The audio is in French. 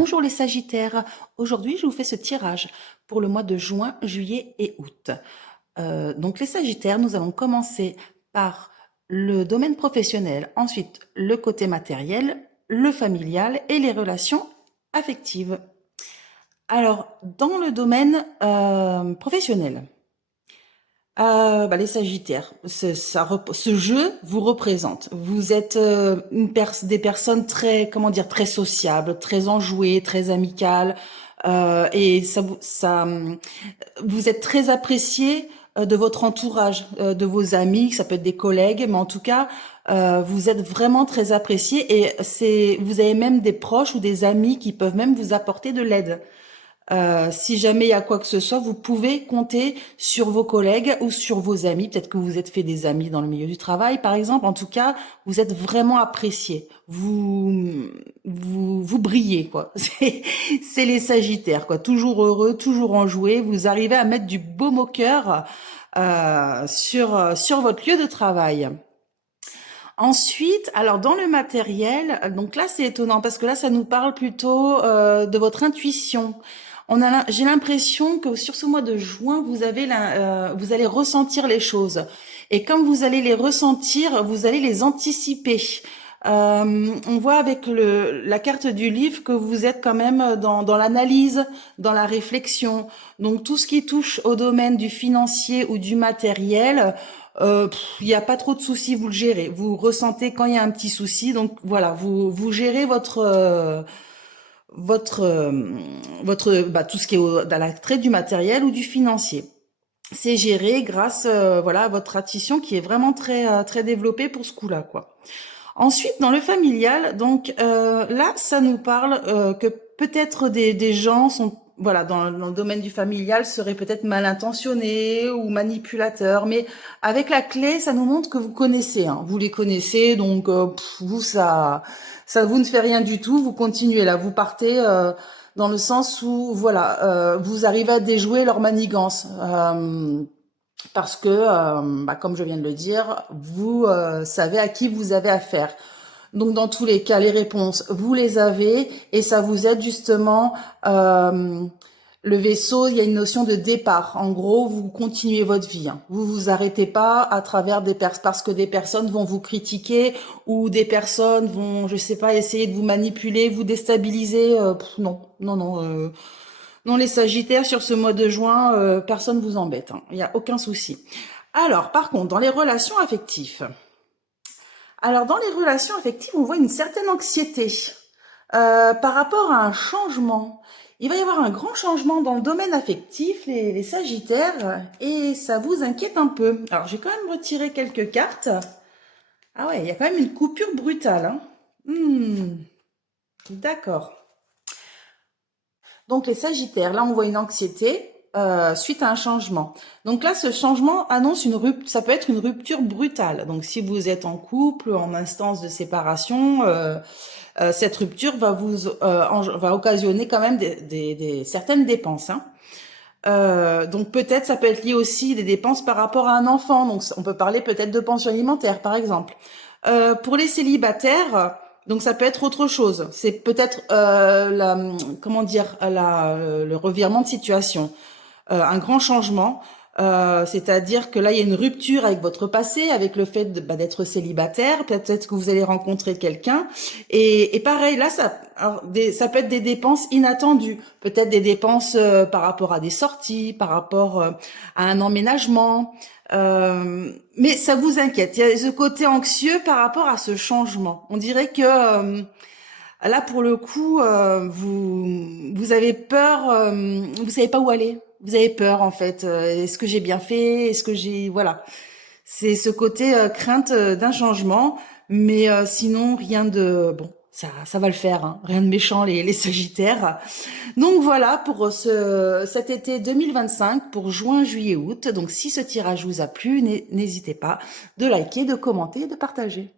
Bonjour les Sagittaires, aujourd'hui je vous fais ce tirage pour le mois de juin, juillet et août. Donc les Sagittaires, nous allons commencer par le domaine professionnel, ensuite le côté matériel, le familial et les relations affectives. Alors dans le domaine professionnel, les Sagittaires, ce jeu vous représente. Vous êtes des personnes très, comment dire, très sociables, très enjouées, très amicales, et vous êtes très apprécié de votre entourage, de vos amis, ça peut être des collègues, mais en tout cas, vous êtes vraiment très apprécié et vous avez même des proches ou des amis qui peuvent même vous apporter de l'aide. Si jamais il y a quoi que ce soit, vous pouvez compter sur vos collègues ou sur vos amis. Peut-être que vous êtes fait des amis dans le milieu du travail, par exemple. En tout cas, vous êtes vraiment apprécié. Vous brillez, quoi. C'est les Sagittaires, quoi. Toujours heureux, toujours enjoué. Vous arrivez à mettre du baume au cœur sur votre lieu de travail. Ensuite, alors dans le matériel, donc là c'est étonnant parce que là ça nous parle plutôt de votre intuition. J'ai l'impression que sur ce mois de juin, vous allez ressentir les choses. Et comme vous allez les ressentir, vous allez les anticiper. On voit avec la carte du livre que vous êtes quand même dans l'analyse, dans la réflexion. Donc tout ce qui touche au domaine du financier ou du matériel, il n'y a pas trop de soucis, vous le gérez. Vous ressentez quand il y a un petit souci, donc voilà, vous gérez tout ce qui est dans l'attrait du matériel ou du financier. C'est géré grâce voilà à votre intuition qui est vraiment très développée pour ce coup-là, quoi. Ensuite, dans le familial, donc là, ça nous parle que peut-être des gens sont voilà dans le domaine du familial seraient peut-être mal intentionnés ou manipulateurs, mais avec la clé, ça nous montre que vous connaissez, hein, vous les connaissez, donc ça vous ne fait rien du tout, vous continuez là, vous partez dans le sens où voilà, vous arrivez à déjouer leur manigance. Parce que, comme je viens de le dire, vous savez à qui vous avez affaire. Donc dans tous les cas, les réponses, vous les avez et ça vous aide justement. Le vaisseau, il y a une notion de départ. En gros, vous continuez votre vie. Hein. Vous vous arrêtez pas à travers parce que des personnes vont vous critiquer ou des personnes vont, je sais pas, essayer de vous manipuler, vous déstabiliser. Non, non, non. Non, les Sagittaires, sur ce mois de juin, personne vous embête. Hein. Il n'y a aucun souci. Alors, par contre, dans les relations affectives. Alors, dans les relations affectives, on voit une certaine anxiété par rapport à un changement. Il va y avoir un grand changement dans le domaine affectif, les Sagittaires, et ça vous inquiète un peu. Alors, j'ai quand même retiré quelques cartes. Ah ouais, il y a quand même une coupure brutale. Hein. D'accord. Donc les Sagittaires, là on voit une anxiété suite à un changement. Donc là ce changement annonce ça peut être une rupture brutale. Donc si vous êtes en couple, en instance de séparation, cette rupture va occasionner quand même certaines dépenses. Hein. Donc peut-être ça peut être lié aussi des dépenses par rapport à un enfant. Donc on peut parler peut-être de pension alimentaire par exemple. Pour les célibataires, donc ça peut être autre chose. C'est peut-être le revirement de situation, un grand changement. C'est-à-dire que là, il y a une rupture avec votre passé, avec le fait d'être célibataire. Peut-être que vous allez rencontrer quelqu'un. Et pareil, là, ça peut être des dépenses inattendues. Peut-être des dépenses par rapport à des sorties, par rapport à un emménagement. Mais ça vous inquiète. Il y a ce côté anxieux par rapport à ce changement. On dirait que là, pour le coup, vous avez peur. Vous savez pas où aller. Vous avez peur en fait. Est-ce que j'ai bien fait? Est-ce que voilà. C'est ce côté crainte d'un changement, mais sinon rien de bon. Ça va le faire, hein. Rien de méchant les Sagittaires. Donc voilà pour cet été 2025 pour juin, juillet, août. Donc si ce tirage vous a plu, n'hésitez pas de liker, de commenter et de partager.